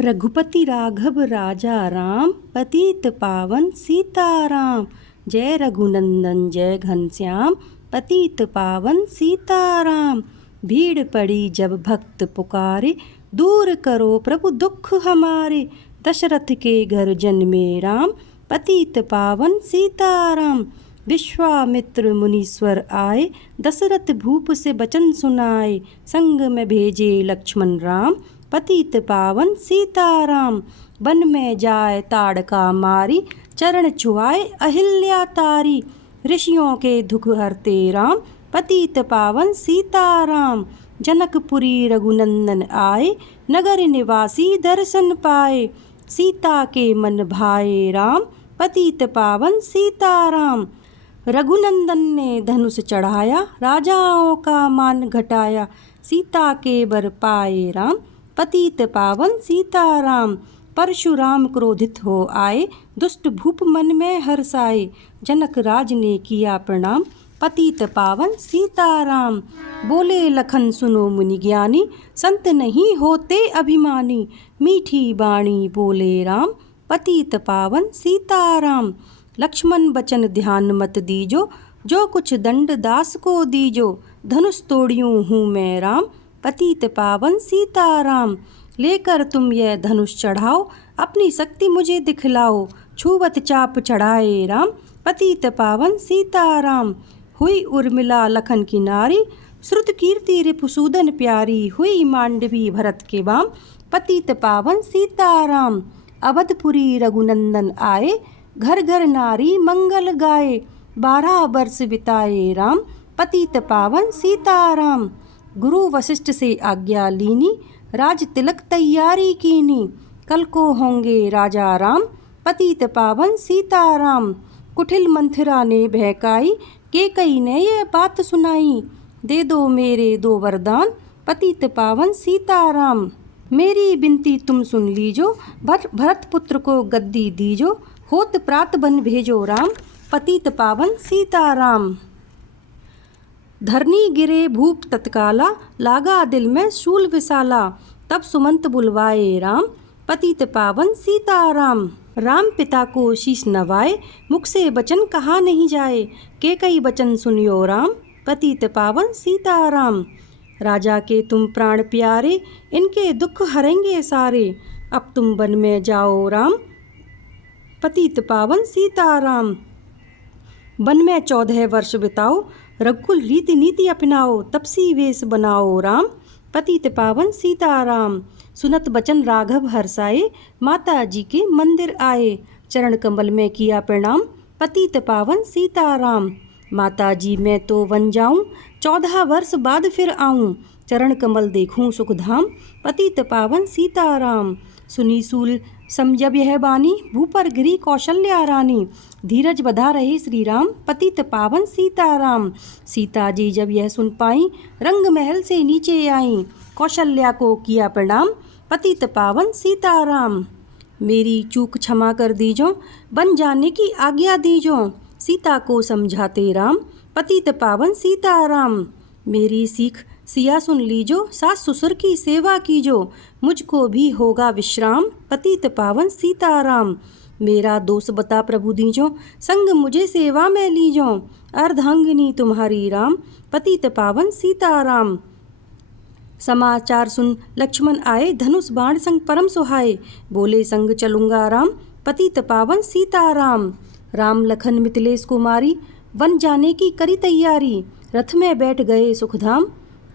रघुपति राघव राजा राम, पतित पावन सीताराम। जय रघुनंदन जय घनश्याम, पतित पावन सीताराम। भीड़ पड़ी जब भक्त पुकारे, दूर करो प्रभु दुख हमारे। दशरथ के घर जन्मे राम, पतित पावन सीताराम। विश्वामित्र मुनीश्वर आए, दशरथ भूप से वचन सुनाए। संग में भेजे लक्ष्मण राम, पतित पावन सीताराम। वन में जाए ताड़का मारी, चरण छुआए अहिल्या तारी। ऋषियों के दुख हरते राम, पतित पावन सीताराम। जनकपुरी रघुनंदन आए, नगर निवासी दर्शन पाए। सीता के मन भाए राम, पतित पावन सीताराम। रघुनंदन ने धनुष चढ़ाया, राजाओं का मान घटाया। सीता के बर पाए राम, पतित पावन सीताराम। परशुराम क्रोधित हो आए, दुष्ट भूप मन में हर्षाए। जनक राज ने किया प्रणाम, पतित पावन सीताराम। बोले लखन सुनो मुनि ज्ञानी, संत नहीं होते अभिमानी। मीठी बाणी बोले राम, पतित पावन सीताराम। लक्ष्मण बचन ध्यान मत दीजो, जो कुछ दंड दास को दीजो। धनुष तोड़ियूं हूँ मैं राम, पतित पावन सीताराम। लेकर तुम यह धनुष चढ़ाओ, अपनी शक्ति मुझे दिखलाओ। छुवत चाप चढ़ाए राम, पतित पावन सीताराम। हुई उर्मिला लखन की नारी, श्रुत कीर्ति रिपुसूदन प्यारी। हुई मांडवी भरत के बाम, पतित पावन सीताराम। अवधपुरी रघुनंदन आए, घर घर नारी मंगल गाए। 12 वर्ष बिताए राम, पतित पावन सीताराम। गुरु वशिष्ठ से आज्ञा लीनी, राज तिलक तैयारी कीनी। कल को होंगे राजा राम, पतित पावन सीताराम। कुटिल मंथरा ने बहकाई, कैकेयी ने ये बात सुनाई। दे दो मेरे 2 वरदान, पतित पावन सीताराम। मेरी बिनती तुम सुन लीजो, भरत पुत्र को गद्दी दीजो। होत प्रात बन भेजो राम, पतित पावन सीताराम। धरनी गिरे भूप तत्काला, लागा दिल में शूल विशाला। तब सुमंत बुलवाए राम, पतित पावन सीताराम। राम पिता को शीश नवाए, मुख से वचन कहा नहीं जाए। कैकेयी वचन सुनियो राम, पतित पावन सीताराम। राजा के तुम प्राण प्यारे, इनके दुख हरेंगे सारे। अब तुम वन में जाओ राम, पतित पावन सीताराम। वन में 14 वर्ष बिताओ, रघुकुल रीति नीति अपनाओ। तपसी वेश बनाओ राम, पतित पावन सीताराम। सुनत बचन राघव हर्षाए, माता जी के मंदिर आए। चरण कमल में किया प्रणाम, पतित पावन सीताराम। माता जी मैं तो वन जाऊं, 14 वर्ष बाद फिर आऊं। चरण कमल देखूं सुखधाम, पतित पावन सीताराम। सुनी सूल समझब यह बानी, भूपर गिरी कौशल्या रानी। धीरज बधा रहे श्री राम, पतित पावन सीताराम। सीता जी जब यह सुन पाई, रंग महल से नीचे आई। कौशल्या को किया प्रणाम, पतित पावन सीताराम। मेरी चूक क्षमा कर दीजो, बन जाने की आज्ञा दीजो। सीता को समझाते राम, पतित पावन सीताराम। मेरी सीख सिया सुन लीजो, सास ससुर की सेवा कीजो। मुझको भी होगा विश्राम, पतित पावन सीताराम। मेरा दोष बता प्रभु दीजो, संग मुझे सेवा में लीजो। अर्धांगिनी तुम्हारी राम, पतित पावन सीताराम। समाचार सुन लक्ष्मण आए, धनुष बाण संग परम सुहाए। बोले संग चलूंगा राम, पतित पावन सीताराम। राम लखन मिथिलेश कुमारी, वन जाने की करी तैयारी। रथ में बैठ गए सुखधाम,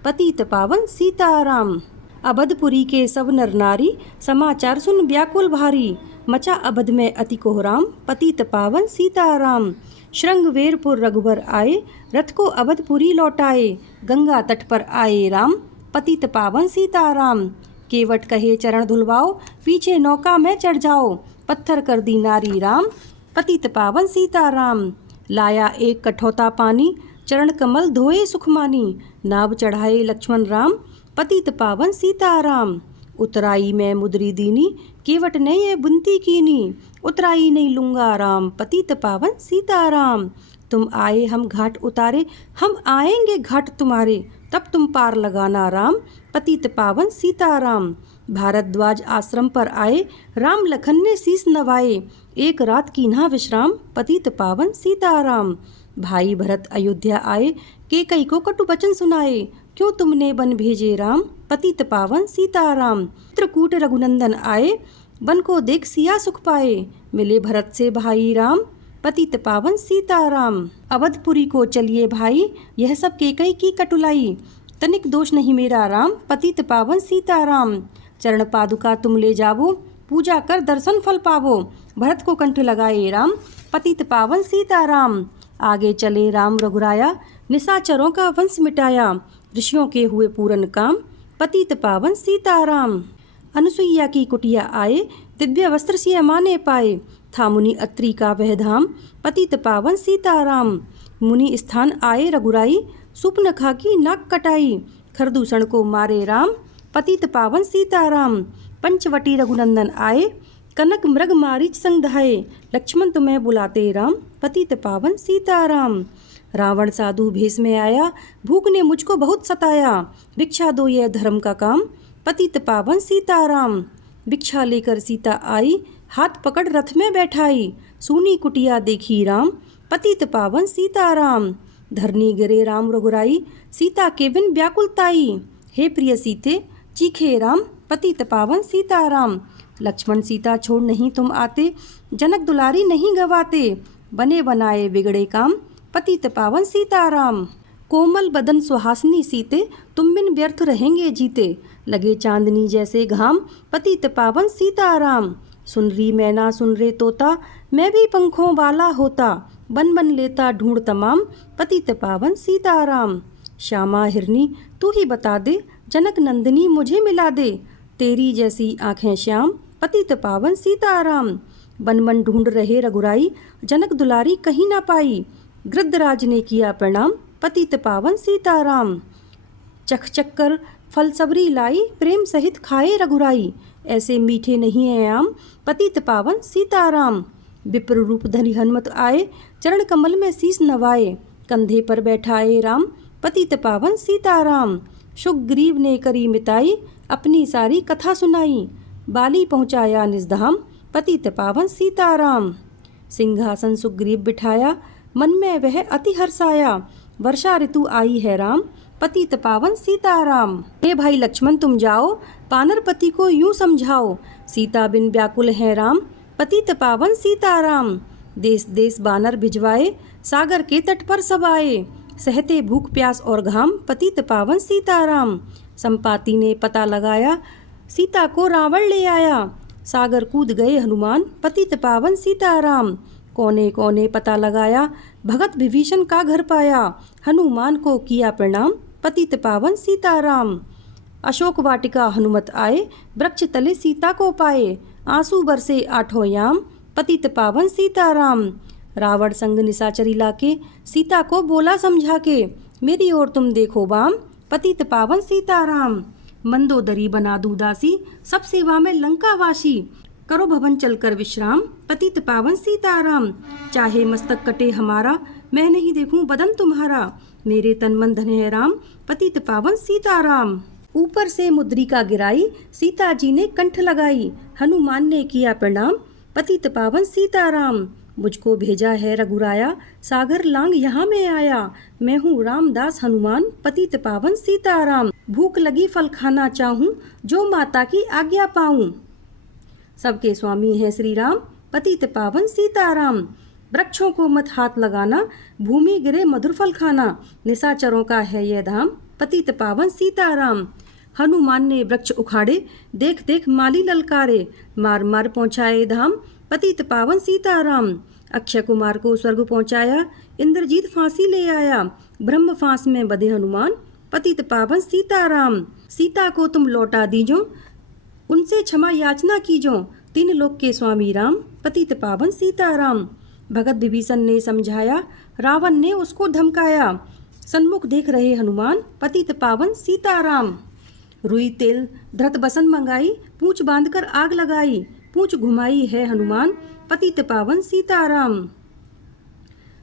पतित पावन सीताराम। अवधपुरी के सब नर नारी, समाचार सुन व्याकुल भारी। मचा अवध में अति कोहराम, पतित पावन सीताराम। श्रृंगवेरपुर रघुबर आए, रथ को अवधपुरी लौटाए। गंगा तट पर आए राम, पतित पावन सीताराम। केवट कहे चरण धुलवाओ, पीछे नौका में चढ़ जाओ। पत्थर कर दी नारी राम, पतित पावन सीताराम। लाया एक कठौता पानी, चरण कमल धोए सुखमानी। नाव चढ़ाए लक्ष्मण राम, पतित पावन सीताराम। उतराई में मुद्री दीनी, केवट ने ये बुनती कीनी। उतराई नहीं लूंगा राम, पतित पावन सीताराम। तुम आए हम घाट उतारे, हम आएंगे घाट तुम्हारे। तब तुम पार लगाना राम, पतित पावन सीताराम। भारद्वाज आश्रम पर आए, राम लखन ने शीस नवाए। एक रात कीन्हा विश्राम, पतित पावन सीताराम। भाई भरत अयोध्या आए, कैकई को कटु वचन सुनाए। क्यों तुमने बन भेजे राम, पतित पावन सीताराम। चित्रकूट रघुनंदन आए, बन को देख सिया सुख पाए। मिले भरत से भाई राम, पतित पावन सीताराम। अवधपुरी को चलिए भाई, यह सब कैकई की कटुलाई। तनिक दोष नहीं मेरा राम, पतित पावन सीताराम। चरण पादुका तुम ले जावो, पूजा कर दर्शन फल पावो। भरत को कंठ लगाए राम, पतित पावन सीताराम। आगे चले राम रघुराया, निशाचरों का वंश मिटाया। ऋषियों के हुए पूरन काम, पतित पावन सीताराम। अनुसुईया की कुटिया आए, दिव्य वस्त्र सिया माने पाए। था मुनि अत्रि का वह धाम, पतित पावन सीताराम। मुनि स्थान आए रघुराई, सुपनखा की नाक कटाई। खरदूषण को मारे राम, पतित पावन सीताराम। पंचवटी रघुनंदन आए, कनक मृग मारीच संग धाये। लक्ष्मण तुम्हें बुलाते राम, पतित पावन सीताराम। रावण साधु भेष में आया, भूख ने मुझको बहुत सताया। भिक्षा दो यह धर्म का काम, पतित पावन सीताराम। भिक्षा लेकर सीता आई, हाथ पकड़ रथ में बैठाई। सूनी कुटिया देखी राम, पतित पावन सीताराम। धरनी गिरे राम रघुराई, सीता के बिन व्याकुलताई। हे प्रिय सीते, चीखे राम, पतित पावन सीताराम। लक्ष्मण सीता छोड़ नहीं तुम आते, जनक दुलारी नहीं गवाते। बने बनाए बिगड़े काम, पतित पावन सीताराम। कोमल बदन सुहासनी सीते, तुम बिन व्यर्थ रहेंगे जीते। लगे चांदनी जैसे घाम, पतित पावन सीताराम। सुन री मैना सुन रे तोता, मैं भी पंखों वाला होता। बन बन लेता ढूंढ तमाम, पतित पावन सीताराम। श्यामा हिरनी तू ही बता दे, जनक नंदिनी मुझे मिला दे। तेरी जैसी आंखें श्याम, पतित पावन सीताराम। बन बन ढूंढ रहे रघुराई, जनक दुलारी कहीं ना पाई। गृद्धराज ने किया प्रणाम, पतित पावन सीताराम। चख चख कर फल सबरी लाई, प्रेम सहित खाए रघुराई। ऐसे मीठे नहीं है आम, पतित पावन सीताराम। विप्र रूप धरि हनुमत आए, चरण कमल में शीस नवाए। कंधे पर बैठाए राम, पतित पावन सीताराम। सुग्रीव ने करी मिताई, अपनी सारी कथा सुनाई। बाली पहुँचाया निजधाम, पतित पावन सीताराम। सिंहासन सुग्रीव बिठाया, मन में वह अति हर्षाया। वर्षा ऋतु आई है राम, पतित पावन सीताराम। हे भाई लक्ष्मण तुम जाओ, पानरपति को यूं समझाओ। सीता बिन व्याकुल है राम, पतित पावन सीताराम। देश देश बानर भिजवाए, सागर के तट पर सब आए। सहते भूख प्यास और घाम, पतित पावन सीताराम। संपाति ने पता लगाया, सीता को रावण ले आया। सागर कूद गए हनुमान, पतित पावन सीताराम। कोने कोने पता लगाया, भगत विभीषण का घर पाया। हनुमान को किया प्रणाम, पतित पावन सीताराम। अशोक वाटिका हनुमत आए, वृक्ष तले सीता को पाए। आंसू बरसे आठों याम, पतित पावन सीताराम। रावण संग निशाचरी लाके, सीता को बोला समझा के। मेरी ओर तुम देखो बाम, पतित पावन सीताराम। मंदोदरी बना दूं दासी, सब सेवा में लंकावासी। करो भवन चलकर विश्राम, पतित पावन सीताराम। चाहे मस्तक कटे हमारा, मैं नहीं देखूं बदन तुम्हारा। मेरे तन मन धन है राम, पतित पावन सीताराम। ऊपर से मुद्रिका गिराई, सीता जी ने कंठ लगाई। हनुमान ने किया प्रणाम, पतित पावन सीताराम। मुझको भेजा है रघुराया, सागर लांग यहाँ में आया। मैं हूँ रामदास हनुमान, पतित पावन सीताराम। भूख लगी फल खाना चाहूँ, जो माता की आज्ञा पाऊँ। सबके स्वामी है श्री राम, पतित पावन सीताराम। वृक्षों को मत हाथ लगाना, भूमि गिरे मधुर फल खाना। निशाचरों का है यह धाम, पतित पावन सीताराम। हनुमान ने वृक्ष उखाड़े, देख देख माली ललकारे। मार मार पहुँचाए धाम, पतित पावन सीताराम। अक्षय कुमार को स्वर्ग पहुँचाया, इंद्रजीत फांसी ले आया। ब्रह्म फांस में बधे हनुमान, पतित पावन सीताराम। सीता को तुम लौटा दीजो, उनसे क्षमा याचना कीजो। तीन लोक के स्वामी राम, पतित पावन सीताराम। भगत विभीषण ने समझाया, रावण ने उसको धमकाया। सन्मुख देख रहे हनुमान, पतित पावन सीताराम। रुई तेल धृत बसन मंगाई, पूंछ बांधकर आग लगाई। पूंछ घुमाई है हनुमान, पतित पावन सीताराम।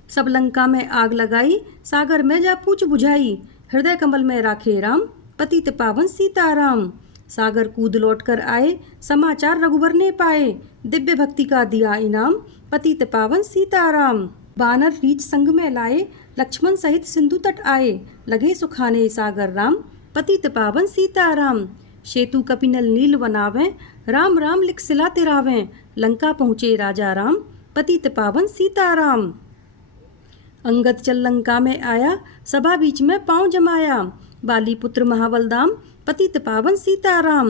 सब लंका में आग लगाई, सागर में जा पूंछ बुझाई। हृदय कमल में राखे राम, पतित पावन सीताराम। सागर कूद लौट कर आए, समाचार रघुवर ने पाए, दिव्य भक्ति का दिया इनाम, पतित पावन सीताराम। बानर रीछ संग में लाए, लक्ष्मण सहित सिंधु तट आए, लगे सुखाने सागर राम, पतित पावन सीताराम। सेतु कपिनल नील बनावें, राम राम लिख सिला तिरावें, लंका पहुँचे राजा राम, पतित पावन सीताराम। अंगद चल लंका में आया, सभा बीच में पांव जमाया, बाली पुत्र महाबलदाम, पतित पावन सीताराम।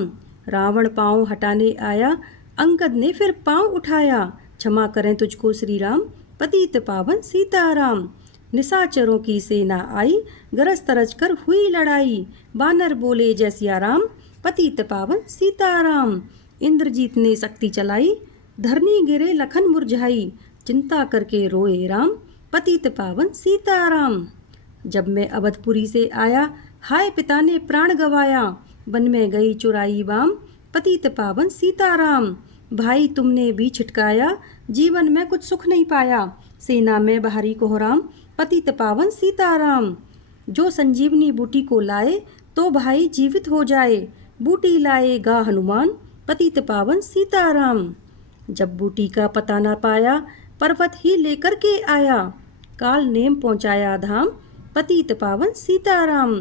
रावण पांव हटाने आया, अंगद ने फिर पांव उठाया, क्षमा करें तुझको श्री राम, पतित पावन सीताराम। निशाचरों की सेना आई, गरज तरज कर हुई लड़ाई, बानर बोले जय सिया राम, पतित पावन सीताराम। इंद्रजीत ने शक्ति चलाई, धरनी गिरे लखन मुरझाई, चिंता करके रोए राम, पतित पावन सीताराम। जब मैं अवधपुरी से आया, हाय पिता ने प्राण गवाया, वन में गई चुराई बाम, पतित पावन सीताराम। भाई तुमने भी छिटकाया, जीवन में कुछ सुख नहीं पाया, सेना में बाहरी कोहराम, पतित पावन सीताराम। जो संजीवनी बूटी को लाए, तो भाई जीवित हो जाए, बूटी लाएगा हनुमान, पतित पावन सीताराम। जब बूटी का पता न पाया, पर्वत ही लेकर के आया, काल नेम पहुँचाया धाम, पतित पावन सीताराम।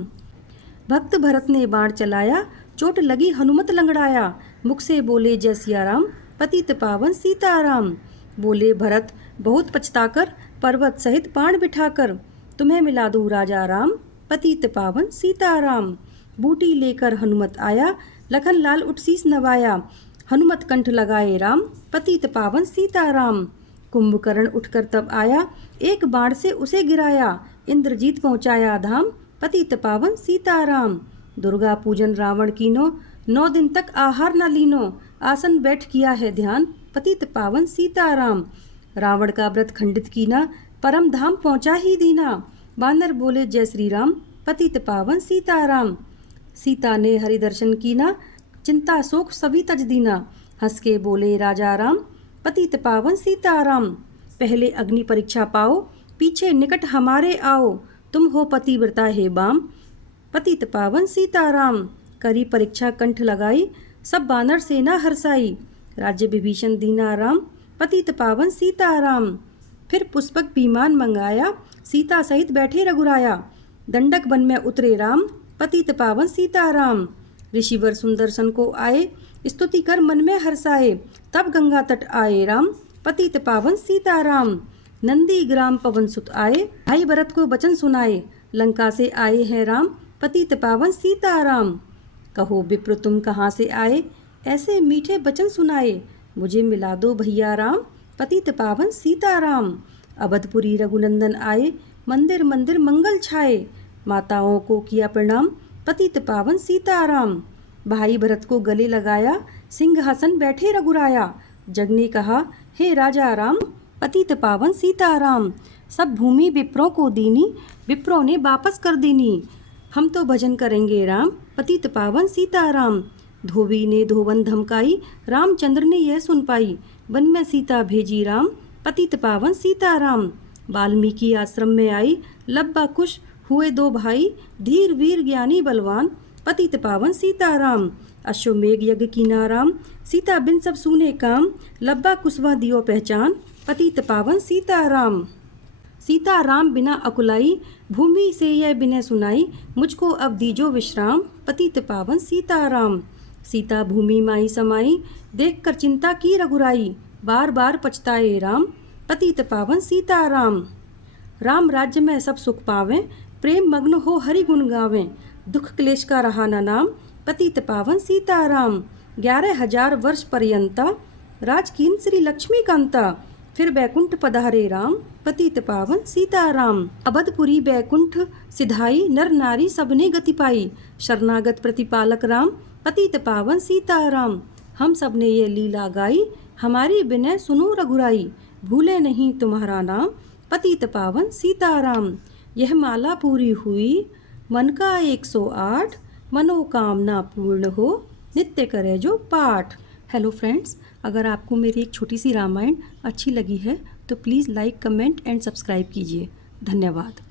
भक्त भरत ने बाण चलाया, चोट लगी हनुमत लंगड़ाया, मुख से बोले जय सिया राम, पतित पावन सीताराम। बोले भरत बहुत पछताकर, पर्वत सहित बाण बिठाकर, तुम्हें मिला दूं राजा राम, पतित पावन सीताराम। बूटी लेकर हनुमत आया, लखन लाल उठ शीस नवाया, हनुमत कंठ लगाए राम, पतित पावन सीताराम। कुंभकर्ण उठकर तब आया, एक बाण से उसे गिराया, इंद्रजीत पहुँचाया धाम, पतित पावन सीताराम। दुर्गा पूजन रावण कीनो, 9 दिन तक आहार न लीनो, आसन बैठ किया है ध्यान, पतित पावन सीताराम। रावण का व्रत खंडित कीना, परम धाम पहुँचा ही दीना, बानर बोले जय श्री राम, पतित पावन सीताराम। सीता ने हरि दर्शन कीना, चिंता शोक सभी तज दीना, हंस के बोले राजा राम, पतित पावन सीताराम। पहले अग्नि परीक्षा पाओ, पीछे निकट हमारे आओ, तुम हो पतिव्रता हे बाम, पतित पावन सीताराम। करी परीक्षा कंठ लगाई, सब बानर सेना हर्षाई, राज्य विभीषण दीना राम, पतित पावन सीताराम। फिर पुष्पक विमान मंगाया, सीता सहित बैठे रघुराया, दंडक वन में उतरे राम, पतित पावन सीताराम। ऋषिवर सुंदरसन को आए, स्तुति कर मन में हर्षाए, तब गंगा तट आए राम, पतित पावन सीताराम। नंदी ग्राम पवन सुत आए, भाई भरत को वचन सुनाए, लंका से आए हैं राम, पतित पावन सीताराम। कहो विप्र तुम कहाँ से आए, ऐसे मीठे वचन सुनाए, मुझे मिला दो भैया राम, पतित पावन सीताराम। अवधपुरी रघुनंदन आए, मंदिर मंदिर मंगल छाए, माताओं को किया प्रणाम, पतित पावन सीताराम। भाई भरत को गले लगाया, सिंहासन बैठे रघुराया, जग ने कहा हे राजा राम, पतित पावन सीताराम। सब भूमि विप्रों को दीनी, विप्रों ने वापस कर दीनी, हम तो भजन करेंगे राम, पतित पावन सीताराम। धोबी ने धोवन धमकाई, रामचंद्र ने यह सुन पाई, वन में सीता भेजी राम, पतित पावन सीताराम। वाल्मीकि आश्रम में आई, लब्बा कुश हुए 2 भाई, धीर वीर ज्ञानी बलवान, पतित पावन सीताराम। अश्वमेघ यज्ञ कीना राम, सीता बिन सब सूने काम, लब्बा कुशवा दियो पहचान, पतित पावन सीताराम। सीता राम बिना अकुलाई, भूमि से यह बिना सुनाई, मुझको अब दीजो विश्राम, पतित पावन सीताराम। सीता भूमि माई समाई, देख कर चिंता की रघुराई, बार बार पछताए राम, पतित पावन सीताराम। राम राज्य में सब सुख पावें, प्रेम मग्न हो हरि गुण गावें, दुख क्लेश का रहा न नाम, पतित पावन सीताराम। 11,000 वर्ष पर्यंता, राजकीन श्री लक्ष्मी कांता, फिर बैकुंठ पधारे राम, पतित पावन सीताराम। अवधपुरी बैकुंठ सिधाई, नर नारी सबने गति पाई, शरणागत प्रतिपालक राम, पतित पावन सीताराम। हम सब ने ये लीला गाई, हमारी बिनय सुनो रघुराई, भूले नहीं तुम्हारा नाम, पतित पावन सीताराम। यह माला पूरी हुई, मन का 108, मनोकामना पूर्ण हो, नित्य करे जो पाठ। हेलो फ्रेंड्स, अगर आपको मेरी एक छोटी सी रामायण अच्छी लगी है तो please like, comment and subscribe कीजिए। धन्यवाद।